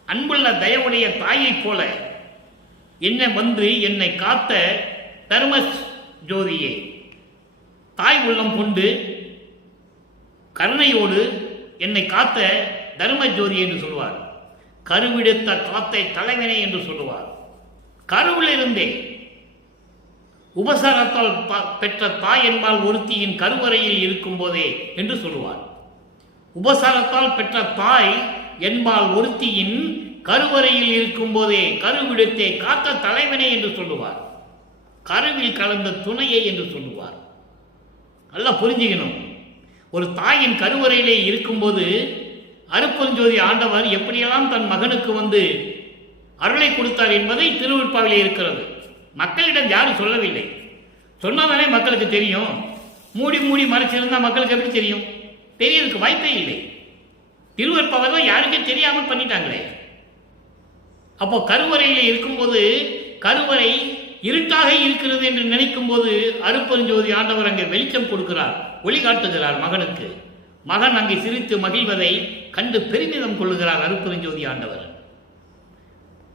அன்புள்ள தயவுடைய தாயைப் போல என்னை வந்து என்னை காத்த தர்ம ஜோதியே, தாய் உள்ளம் கொண்டு கருணையோடு என்னை காத்த தர்ம ஜோதி என்று சொல்வார். கருவிடுத்த காத்தை தலைவனை என்று சொல்லுவார். கருவில் இருந்தே உபசாரத்தால் பெற்ற தாய் என்பால் ஒருத்தியின் கருவறையில் இருக்கும் போதே என்று சொல்லுவார். உபசாரத்தால் பெற்ற தாய் என்பால் ஒருத்தியின் கருவறையில் இருக்கும் போதே கருவிடுத்தே காத்த தலைவனே என்று சொல்லுவார். கருவில் கலந்த துணையை என்று சொல்லுவார். நல்லா புரிஞ்சுக்கணும். ஒரு தாயின் கருவறையிலே இருக்கும்போது அருட்பெருஞ்சோதி ஆண்டவர் எப்படியெல்லாம் தன் மகனுக்கு வந்து அருளை கொடுத்தார் என்பதை திருவிற்பாவிலே இருக்கிறது. மக்களிடம் யாரும் சொல்லவில்லை. சொன்னாதானே மக்களுக்கு தெரியும். மூடி மூடி மறைச்சிருந்தால் மக்களுக்கு எப்படி தெரியும்? தெரியறதுக்கு வாய்ப்பே இல்லை. திருவற்பாவை தான் யாருக்கே தெரியாமல் பண்ணிட்டாங்களே. அப்போ கருவறையில் இருக்கும்போது கருவறை இருட்டாக இருக்கிறது என்று நினைக்கும் போது அருட்பெருஞ்சோதி ஆண்டவர் அங்கே வெளிச்சம் கொடுக்கிறார், ஒளி காட்டுகிறார் மகனுக்கு. மகன் அங்கே சிரித்து மகிழ்வதை கண்டு பெருமிதம் கொள்ளுகிறார் அருட்பெருஞ்சோதி ஆண்டவர்.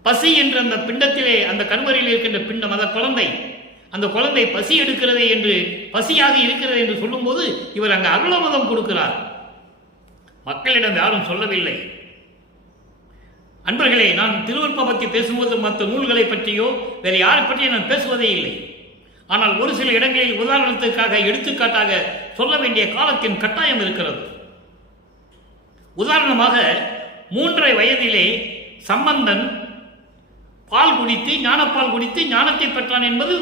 பசி என்ற அந்த பிண்டத்திலே, அந்த கருவறையில் இருக்கின்ற பிண்டம், அந்த குழந்தை, அந்த குழந்தை பசி எடுக்கிறது என்று, பசியாக இருக்கிறது என்று சொல்லும்போது இவர் அங்கே அருளமுதம் கொடுக்கிறார். மக்களிடம் யாரும் சொல்லவில்லை. அன்பர்களே, நான் திருவருட்பா பற்றி பேசும்போது மற்ற நூல்களை பற்றியோ வேறு யாரை பற்றியோ நான் பேசுவதே இல்லை. ஆனால் ஒரு சில இடங்களில் உதாரணத்துக்காக, எடுத்துக்காட்டாக சொல்ல வேண்டிய காலத்தின் கட்டாயம் இருக்கிறது. உதாரணமாக 3.5 வயதிலே சம்பந்தன் பால் குடித்து, ஞானப்பால் குடித்து ஞானத்தை பெற்றான் என்பது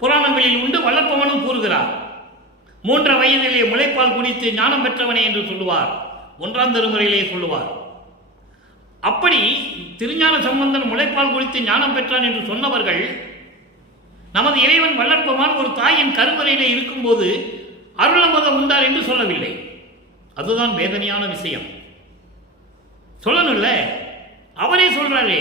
புராணங்களில் உண்டு. வல்லற்பவனும் கூறுகிறார். 3.5 வயதிலே முளைப்பால் குடித்து ஞானம் பெற்றவனே என்று சொல்லுவார், 1ஆம் திருமுறையிலே சொல்லுவார். அப்படி திருஞான சம்பந்தன் முளைப்பால் குடித்து ஞானம் பெற்றான் என்று சொன்னவர்கள் நமது இறைவன் வல்லற்பமான் ஒரு தாயின் கருவறையிலே இருக்கும்போது அருளமுதம் உண்டார் என்று சொல்லவில்லை. அதுதான் வேதனையான விஷயம். சொல்லணும்ல, அவரே சொல்றாரே,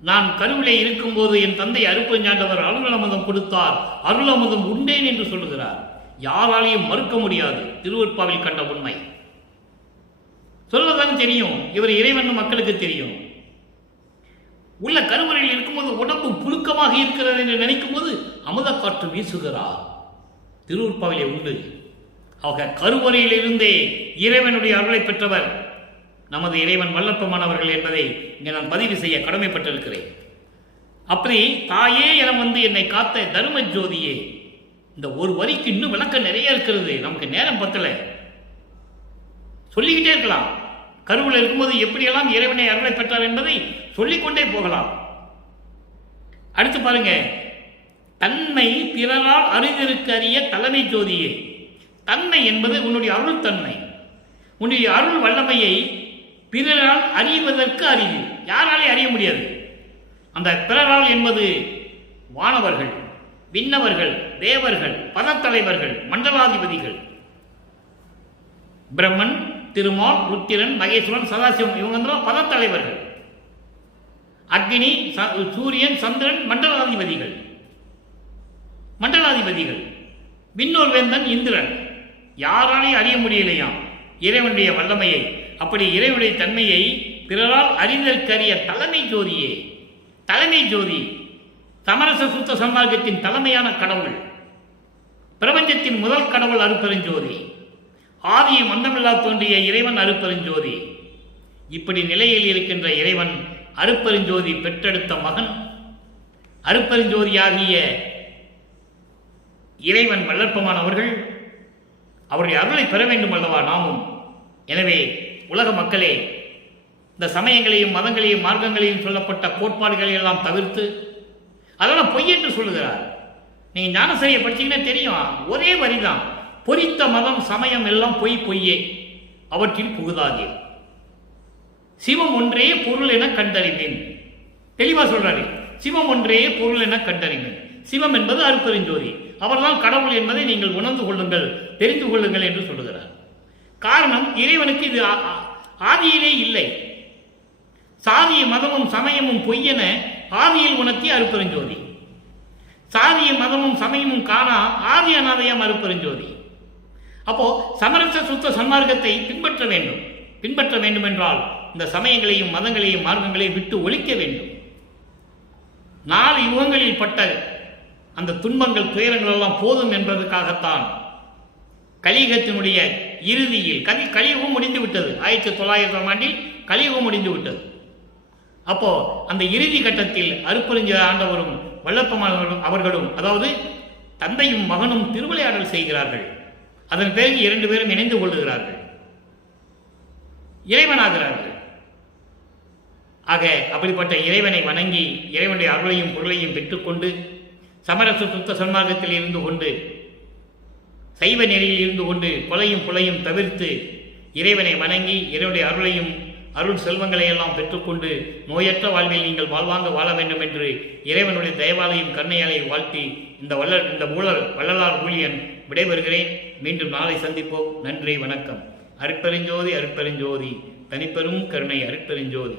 நான் கருவிலே இருக்கும்போது என் தந்தை அருட்பெருஞ்சாண்டவர் அருளமுதம் கொடுத்தார், அருளமுதம் உண்டேன் என்று சொல்லுகிறார். யாராலையும் மறுக்க முடியாது. திருவருட்பாவில் கண்ட உண்மை சொல்லதான் தெரியும். இவர் இறைவன் மக்களுக்கு தெரியும். உள்ள கருவறையில் இருக்கும்போது உடம்பு புழுக்கமாக இருக்கிறது என்று நினைக்கும் போது அமுத காற்று வீசுகிறார். திருவருட்பாவிலே உண்டு. ஆக கருவறையில் இருந்தே இறைவனுடைய அருளை பெற்றவர் நமது இறைவன் வல்லற்பமானவர்கள் என்பதை இங்கே நான் பதிவு செய்ய கடமைப்பட்டிருக்கிறேன். அப்படி தாயே என வந்து என்னை காத்த தர்ம ஜோதியே, இந்த ஒரு வரிக்கு இன்னும் விளக்கம் நிறைய இருக்கிறது. நமக்கு நேரம் பத்தல, சொல்லிக்கிட்டே இருக்கலாம். கருவில் இருக்கும்போது எப்படியெல்லாம் இறைவனை அருளை பெற்றார் என்பதை சொல்லிக்கொண்டே போகலாம். அடுத்து பாருங்க, தன்மை பிறரால் அறிதற்கு அறிய தலைமை ஜோதியே. தன்மை என்பது உன்னுடைய அருள் தன்மை, உன்னுடைய அருள் வல்லமையை பிறரால் அறிவதற்கு அறிவு. யாராலே அறிய முடியாது. அந்த பிறரால் என்பது வானவர்கள், விண்ணவர்கள், தேவர்கள், பதத்தலைவர்கள், மண்டலாதிபதிகள், பிரம்மன், திருமால், ருத்திரன், மகேஸ்வரன், சதாசிவம், இவங்க பதத்தலைவர்கள். அக்னி, சூரியன், சந்திரன் மண்டலாதிபதிகள். மண்டலாதிபதிகள் விண்ணோர் வேந்தன் இந்திரன். யாராலையும் அறிய முடியலையாம் இறைவனுடைய வல்லமையை. அப்படி இறைவனுடைய தன்மையை பிறரால் அறிதற்கரிய தலைமை ஜோதியே. தலைமை ஜோதி சமரச சுத்த சன்மார்க்கத்தின் தலைமையான கடவுள், பிரபஞ்சத்தின் முதல் கடவுள் அருட்பெருஞ்சோதி. ஆதியும் அந்தமில்லா தோன்றிய இறைவன் அருட்பெருஞ்சோதி. இப்படி நிலையில் இருக்கின்ற இறைவன் அருட்பெருஞ்சோதி பெற்றெடுத்த மகன் அருட்பெருஞ்சோதியாகிய இறைவன் வல்லற்பமானவர்கள். அவருடைய அருளை பெற வேண்டும் அல்லவா நாமும். எனவே உலக மக்களே, இந்த சமயங்களையும் மதங்களையும் மார்க்கங்களையும் சொல்லப்பட்ட கோட்பாடுகளை எல்லாம் தவிர்த்து, அதெல்லாம் பொய் என்று சொல்லுகிறார். நீங்க ஞானசரியை படிச்சீங்கன்னா தெரியும், ஒரே வரிதான், பொறித்த மதம் சமயம் எல்லாம் பொய் பொய்யே, அவற்றில் புகுதாதே, சிவம் ஒன்றே பொருள் என கண்டறிவேன். தெளிவா சொல்றாரு, சிவம் ஒன்றே பொருள் என கண்டறிவேன். சிவம் என்பது அருட்பெருஞ்சோதி, அவர்தான் கடவுள் என்பதை நீங்கள் உணர்ந்து கொள்ளுங்கள், தெரிந்து கொள்ளுங்கள் என்று சொல்லுகிறார். காரணம், இறைவனுக்கு இது ஆதியிலே இல்லை. சாதிய மதமும் சமயமும் பொய்யென ஆதியில் உணர்த்திய அருட்பெருஞ்சோதி. சாதிய மதமும் சமயமும் காணா ஆதி அநாதையம் அருட்பெருஞ்சோதி. அப்போ சமரச சுத்த சன்மார்க்கத்தை பின்பற்ற வேண்டும். பின்பற்ற வேண்டும் என்றால் இந்த சமயங்களையும் மதங்களையும் மார்க்கங்களையும் விட்டு ஒழிக்க வேண்டும். 4 யுகங்களில் பட்ட அந்த துன்பங்கள் துயரங்கள் எல்லாம் போதும் என்பதற்காகத்தான் கலியுகத்தினுடைய இறுதியில் கலியுகம் முடிந்து விட்டது. 1900ஆம் ஆண்டில் கலியுகம் முடிந்து விட்டது. அப்போ அந்த இறுதி கட்டத்தில் அருட்பெருஞ்சோதி ஆண்டவரும் வல்லற்பமானவர்களும் அவர்களும், அதாவது தந்தையும் மகனும் திருவிளையாடல் செய்கிறார்கள். அதன் பிறகு 2 பேரும் இணைந்து கொள்ளுகிறார்கள், இறைவனாகிறார்கள். ஆக அப்படிப்பட்ட இறைவனை வணங்கி இறைவனுடைய அருளையும் பொருளையும் பெற்றுக்கொண்டு சமரச சுத்த சன்மார்க்கத்தில் இருந்து கொண்டு, சைவ நெறியில் இருந்து கொண்டு, கொலையும் புலையும் தவிர்த்து இறைவனை வணங்கி இறைவனுடைய அருளையும் அருள் செல்வங்களை எல்லாம் பெற்றுக்கொண்டு நோயற்ற வாழ்வில் நீங்கள் வாழ்வாங்க வாழ வேண்டும் என்று இறைவனுடைய தயவாலையும் கருணையாலையும் வாழ்த்தி இந்த வள்ளலார் ஊழியன் விடைபெறுகிறேன். மீண்டும் நாளை சந்திப்போம். நன்றி, வணக்கம். அருட்பெருஞ்சோதி, அருட்பெருஞ்சோதி, தனிப்பெரும் கருணை அருட்பெருஞ்சோதி.